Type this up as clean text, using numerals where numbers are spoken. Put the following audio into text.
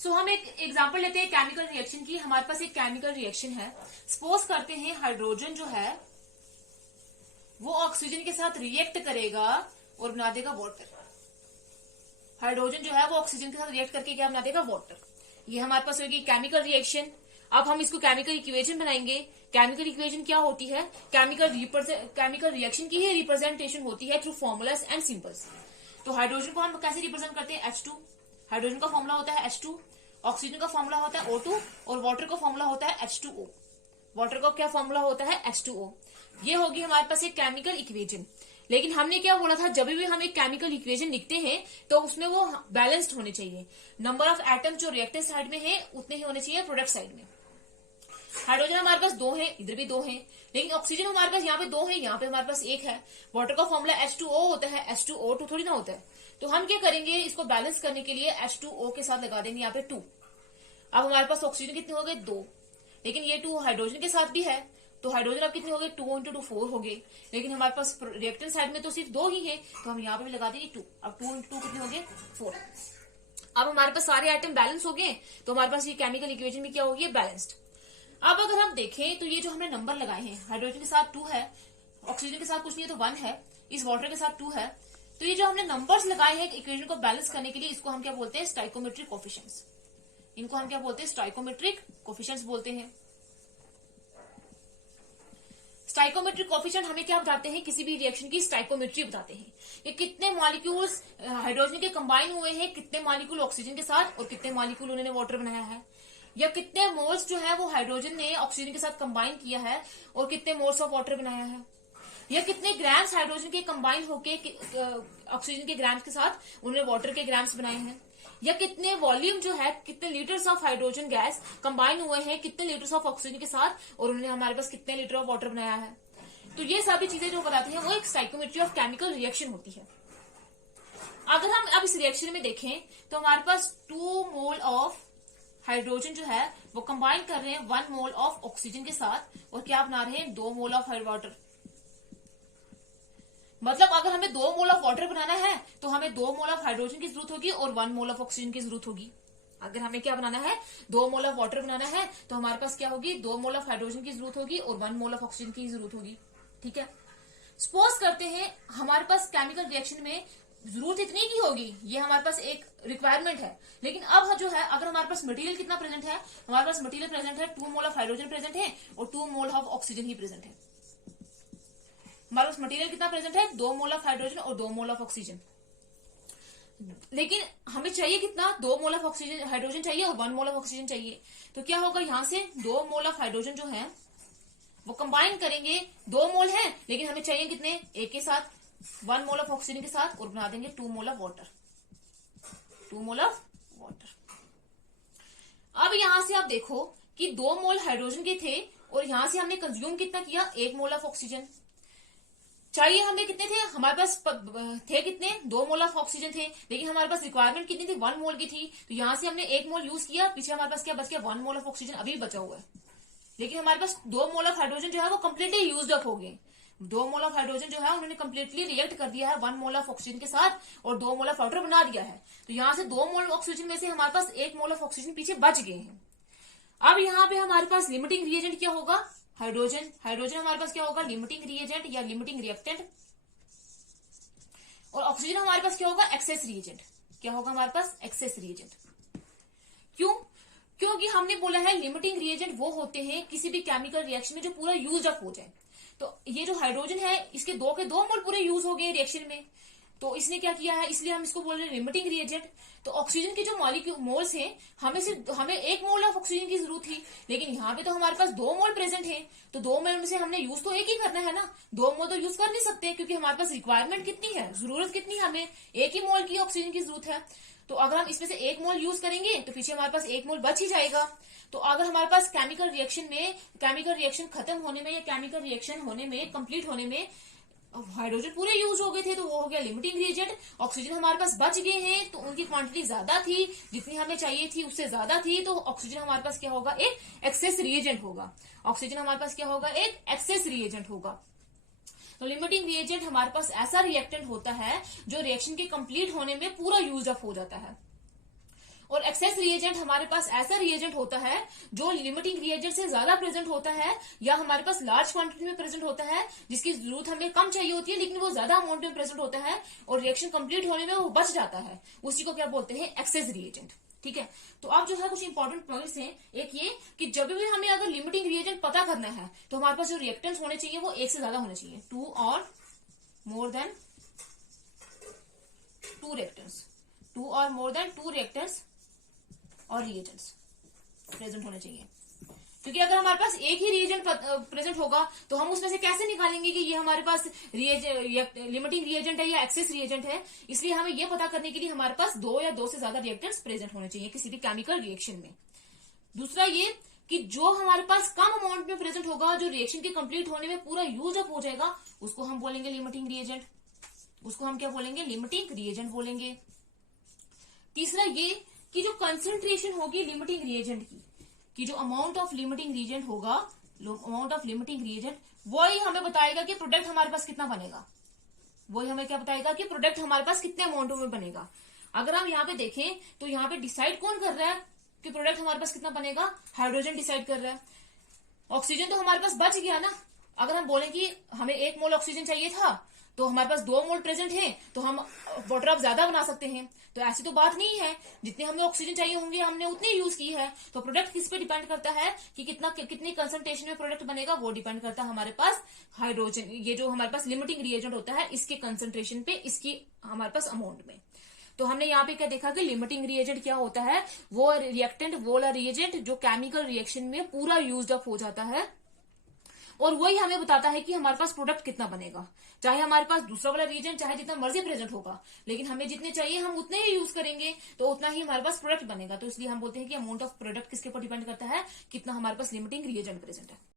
सो हम एक एग्जांपल लेते हैं केमिकल रिएक्शन की। हमारे पास एक केमिकल रिएक्शन है। सपोज करते हैं हाइड्रोजन जो है वो ऑक्सीजन के साथ रिएक्ट करेगा और बना देगा वाटर। हाइड्रोजन जो है वो ऑक्सीजन के साथ रिएक्ट करके क्या बना देगा? वाटर। ये हमारे पास होगी केमिकल रिएक्शन। अब हम इसको केमिकल इक्वेशन बनाएंगे। केमिकल इक्वेशन क्या होती है? केमिकल रिएक्शन की ही रिप्रेजेंटेशन होती है थ्रू फॉर्मूलाज एंड सिंबल्स। तो हाइड्रोजन को हम कैसे रिप्रेजेंट करते हैं? H2। हाइड्रोजन का फॉर्मूला होता है H2, ऑक्सीजन का फॉर्मूला होता है O2 और वाटर का फॉर्मूला होता है H2O। वाटर का क्या फॉर्मूला होता है? H2O। ये होगी हमारे पास एक केमिकल इक्वेशन। लेकिन हमने क्या बोला था, जब भी हम एक केमिकल इक्वेशन लिखते हैं तो उसमें वो बैलेंस्ड होने चाहिए। नंबर ऑफ एटम जो रिएक्टेंट साइड में है उतने ही होने चाहिए प्रोडक्ट साइड में। हाइड्रोजन हमारे पास 2 है, इधर भी 2 है, लेकिन ऑक्सीजन हमारे पास यहाँ पे 2 है, यहाँ पे हमारे पास 1 है। वाटर का फॉर्मूला H2O होता है, H2O2 थोड़ी ना होता है। तो हम क्या करेंगे, इसको बैलेंस करने के लिए H2O के साथ लगा देंगे यहाँ पे 2। अब हमारे पास ऑक्सीजन कितने हो गए? 2, लेकिन ये 2 हाइड्रोजन के साथ भी है, तो हाइड्रोजन अब कितने हो गए? 2 × 2 4 हो गए। लेकिन हमारे पास रिएक्टेंट साइड में तो सिर्फ 2 ही है, तो हम यहाँ पे भी लगा देंगे 2। अब 2 × 2 कितने हो गए? 4। अब हमारे पास सारे आइटम बैलेंस हो गए, तो हमारे पास ये केमिकल इक्वेशन में क्या होगी? बैलेंस्ड। अब अगर हम देखें तो ये जो हमने नंबर लगाए हैं, हाइड्रोजन के साथ 2 है, ऑक्सीजन के साथ कुछ नहीं है तो 1 है, इस वाटर के साथ 2 है, तो ये जो हमने नंबर्स लगाए हैं इक्वेशन को बैलेंस करने के लिए, इसको हम क्या बोलते हैं? Stoichiometric coefficients. इनको हम क्या बोलते हैं? स्टाइकोमेट्रिक कोफिशिएंट्स बोलते हैं। स्टाइकोमेट्रिक कोफिशिएंट हमें क्या बताते हैं? किसी भी रिएक्शन की स्टाइकोमेट्री बताते हैं कि कितने मॉलिक्यूल्स हाइड्रोजन के कंबाइन हुए हैं, कितने मॉलिक्यूल ऑक्सीजन के साथ और कितने मॉलिक्यूल उन्होंने वाटर बनाया है, या कितने मोल्स जो है वो हाइड्रोजन ने ऑक्सीजन के साथ कंबाइन किया है और कितने मोल्स ऑफ वाटर बनाया है, या कितने ग्राम्स हाइड्रोजन के कंबाइन होके ऑक्सीजन के ग्राम्स के साथ उन्होंने वाटर के ग्राम्स बनाए हैं, या कितने वॉल्यूम जो है, कितने litres of hydrogen gas combine हुए हैं कितने लीटर्स ऑफ ऑक्सीजन के साथ और उन्होंने हमारे पास कितने लीटर ऑफ वाटर बनाया है। तो ये सभी चीजें जो बताती हैं वो एक स्टाइकोमेट्री ऑफ केमिकल रिएक्शन होती है। अगर हम अब इस रिएक्शन में देखें तो हमारे पास 2 मोल ऑफ हाइड्रोजन जो है वो कंबाइन कर रहे हैं 1 मोल ऑफ ऑक्सीजन के साथ और क्या बना रहे हैं? 2 मोल ऑफ वाटर। मतलब अगर हमें 2 मोल ऑफ वाटर बनाना है तो हमें 2 मोल ऑफ हाइड्रोजन की जरूरत होगी और 1 मोल ऑफ ऑक्सीजन की जरूरत होगी। अगर हमें क्या बनाना है? 2 मोल ऑफ वाटर बनाना है तो हमारे पास क्या होगी? 2 मोल ऑफ हाइड्रोजन की जरूरत होगी और 1 मोल ऑफ ऑक्सीजन की जरूरत होगी। ठीक है। सपोज करते हैं हमारे पास केमिकल रिएक्शन में जरूरत इतनी की होगी, ये हमारे पास एक रिक्वायरमेंट है। लेकिन अब जो है अगर हमारे पास मटेरियल कितना प्रेजेंट है, हमारे पास मटेरियल प्रेजेंट है 2 मोल ऑफ हाइड्रोजन प्रेजेंट है और 2 mole of oxygen he present है। हमारे पास मटेरियल कितना प्रेजेंट है? 2 मोल ऑफ हाइड्रोजन और 2 मोल ऑफ ऑक्सीजन। लेकिन हमें चाहिए कितना? 2 मोल ऑफ ऑक्सीजन हाइड्रोजन चाहिए और 1 मोल ऑफ ऑक्सीजन चाहिए। तो क्या होगा, यहां से 2 मोल ऑफ हाइड्रोजन जो है वो कंबाइन करेंगे, 2 मोल है लेकिन हमें चाहिए कितने? एक के साथ 1 मोल ऑफ ऑक्सीजन के साथ और बना देंगे 2 mole of water. 2 mole of water. अब यहां से आप देखो कि 2 मोल हाइड्रोजन के थे और यहां से हमने कंज्यूम कितना किया? 1 मोल ऑफ ऑक्सीजन। चाहिए हमें कितने थे? हमारे पास थे कितने? 2 मोल ऑफ ऑक्सीजन थे, लेकिन हमारे पास रिक्वायरमेंट कितनी थी? 1 मोल की थी। तो यहां से हमने 1 मोल यूज किया, पीछे हमारे पास क्या बच गया? 1 मोल ऑफ ऑक्सीजन अभी बचा हुआ है। लेकिन हमारे पास 2 मोल ऑफ हाइड्रोजन जो है वो कम्प्लीटली यूज अप हो गए। 2 मोल ऑफ हाइड्रोजन जो है उन्होंने कम्प्लीटली रिएक्ट कर दिया है 1 मोल ऑफ ऑक्सीजन के साथ और 2 मोल ऑफ वाटर बना दिया है। तो यहां से 2 मोल ऑक्सीजन में से हमारे पास 1 मोल ऑफ ऑक्सीजन पीछे बच गए हैं। अब यहाँ पे हमारे पास लिमिटिंग रिएजेंट क्या होगा? हाइड्रोजन। हाइड्रोजन हमारे पास क्या होगा? लिमिटिंग रिएजेंट या लिमिटिंग रिएक्टेंट। और ऑक्सीजन हमारे पास क्या होगा? Access reagent. क्या होगा हमारे पास? Access reagent. क्यों? क्योंकि हमने बोला है लिमिटिंग रिएजेंट वो होते हैं किसी भी केमिकल रिएक्शन में जो पूरा यूज अप हो जाए। तो ये जो हाइड्रोजन है इसके 2 के 2 मोल पूरे यूज हो गए रिएक्शन में, तो इसने क्या किया है, इसलिए हम इसको बोल रहे हैं लिमिटिंग रिएजेंट। तो ऑक्सीजन के जो मॉलिक्यूल मोल्स हैं हमें 1 मोल ऑफ ऑक्सीजन की जरूरत थी, लेकिन यहाँ पे तो हमारे पास 2 मोल प्रेजेंट है, तो 2 मोल में से हमने यूज तो एक ही करना है ना। 2 मोल तो यूज कर नहीं सकते क्योंकि हमारे पास रिक्वायरमेंट कितनी है, जरूरत कितनी, हमें 1 ही मोल की ऑक्सीजन की जरूरत है। तो अगर हम इसमें से 1 मोल यूज करेंगे तो पीछे हमारे पास 1 मोल बच ही जाएगा। तो अगर हमारे पास केमिकल रिएक्शन खत्म होने में या केमिकल रिएक्शन होने में, कंप्लीट होने में हाइड्रोजन पूरे यूज हो गए थे तो वो हो गया लिमिटिंग रिएजेंट। ऑक्सीजन हमारे पास बच गए हैं तो उनकी क्वांटिटी ज्यादा थी, जितनी हमें चाहिए थी उससे ज्यादा थी, तो ऑक्सीजन हमारे पास क्या होगा? एक एक्सेस रिएजेंट होगा। ऑक्सीजन हमारे पास क्या होगा? एक एक्सेस रिएजेंट होगा। तो लिमिटिंग रिएजेंट हमारे पास ऐसा रिएक्टेंट होता है जो रिएक्शन के कंप्लीट होने में पूरा यूज अप हो जाता है। और एक्सेस रिएजेंट हमारे पास ऐसा रिएजेंट होता है जो लिमिटिंग रिएजेंट से ज्यादा प्रेजेंट होता है, या हमारे पास लार्ज क्वांटिटी में प्रेजेंट होता है, जिसकी जरूरत हमें कम चाहिए होती है लेकिन वो ज्यादा अमाउंट में प्रेजेंट होता है और रिएक्शन कंप्लीट होने में वो बच जाता है, उसी को क्या बोलते हैं, एक्सेस रिएजेंट। ठीक है, तो अब जो है कुछ इंपॉर्टेंट पॉइंट्स हैं। एक ये कि जब भी हमें अगर लिमिटिंग रिएजेंट पता करना है तो हमारे पास जो रिएक्टेंट्स होने चाहिए वो एक से ज्यादा होने चाहिए, 2 और मोर देन 2 रिएक्टेंट्स, 2 और मोर देन 2 रिएक्टेंट्स और रिएजेंट्स प्रेजेंट होने चाहिए। क्योंकि अगर हमारे पास एक ही रिएजेंट प्रेजेंट होगा तो हम उसमें से कैसे निकालेंगे कि ये हमारे पास लिमिटिंग रिएजेंट है या एक्सेस रिएजेंट है। इसलिए हमें ये पता करने के लिए हमारे पास 2 या 2 से ज्यादा रिएक्टेंट्स प्रेजेंट होने चाहिए किसी भी केमिकल रिएक्शन में। दूसरा ये कि जो हमारे पास कम अमाउंट में प्रेजेंट होगा, जो रिएक्शन के कंप्लीट होने में पूरा यूज अप हो जाएगा, उसको हम बोलेंगे लिमिटिंग रिएजेंट। उसको हम क्या बोलेंगे, लिमिटिंग रिएजेंट बोलेंगे। तीसरा ये कि जो कंसेंट्रेशन होगी लिमिटिंग रिएजेंट की, कि जो अमाउंट ऑफ लिमिटिंग रिएजेंट होगा, अमाउंट ऑफ लिमिटिंग रिएजेंट, वही हमें बताएगा कि प्रोडक्ट हमारे पास कितना बनेगा। वही हमें क्या बताएगा कि प्रोडक्ट हमारे पास कितने अमाउंट में बनेगा। अगर हम यहाँ पे देखें तो यहाँ पे डिसाइड कौन कर रहा है कि प्रोडक्ट हमारे पास कितना बनेगा, हाइड्रोजन डिसाइड कर रहा है। ऑक्सीजन तो हमारे पास बच गया ना। अगर हम बोले कि हमें 1 मोल ऑक्सीजन चाहिए था तो हमारे पास 2 मोल प्रेजेंट है तो हम वाटर ऑफ ज्यादा बना सकते हैं, तो ऐसी तो बात नहीं है। जितने हमें ऑक्सीजन चाहिए होंगे हमने उतने यूज की है। तो प्रोडक्ट किस पे डिपेंड करता है कि कितनी कंसंट्रेशन में प्रोडक्ट बनेगा, वो डिपेंड करता है हमारे पास हाइड्रोजन, ये जो हमारे पास लिमिटिंग रिएजेंट होता है, इसके कंसंट्रेशन पे, इसकी हमारे पास अमाउंट में। तो हमने यहाँ पे क्या देखा कि लिमिटिंग रिएजेंट क्या होता है, वो रिएक्टेंट, वो वाला रिएजेंट जो केमिकल रिएक्शन में पूरा यूज अप हो जाता है और वही हमें बताता है कि हमारे पास प्रोडक्ट कितना बनेगा। चाहे हमारे पास दूसरा वाला रिएजेंट चाहे जितना मर्जी प्रेजेंट होगा, लेकिन हमें जितने चाहिए हम उतने ही यूज करेंगे तो उतना ही हमारे पास प्रोडक्ट बनेगा। तो इसलिए हम बोलते हैं कि अमाउंट ऑफ प्रोडक्ट किसके ऊपर डिपेंड करता है, कितना हमारे पास लिमिटिंग रिएजेंट प्रेजेंट है।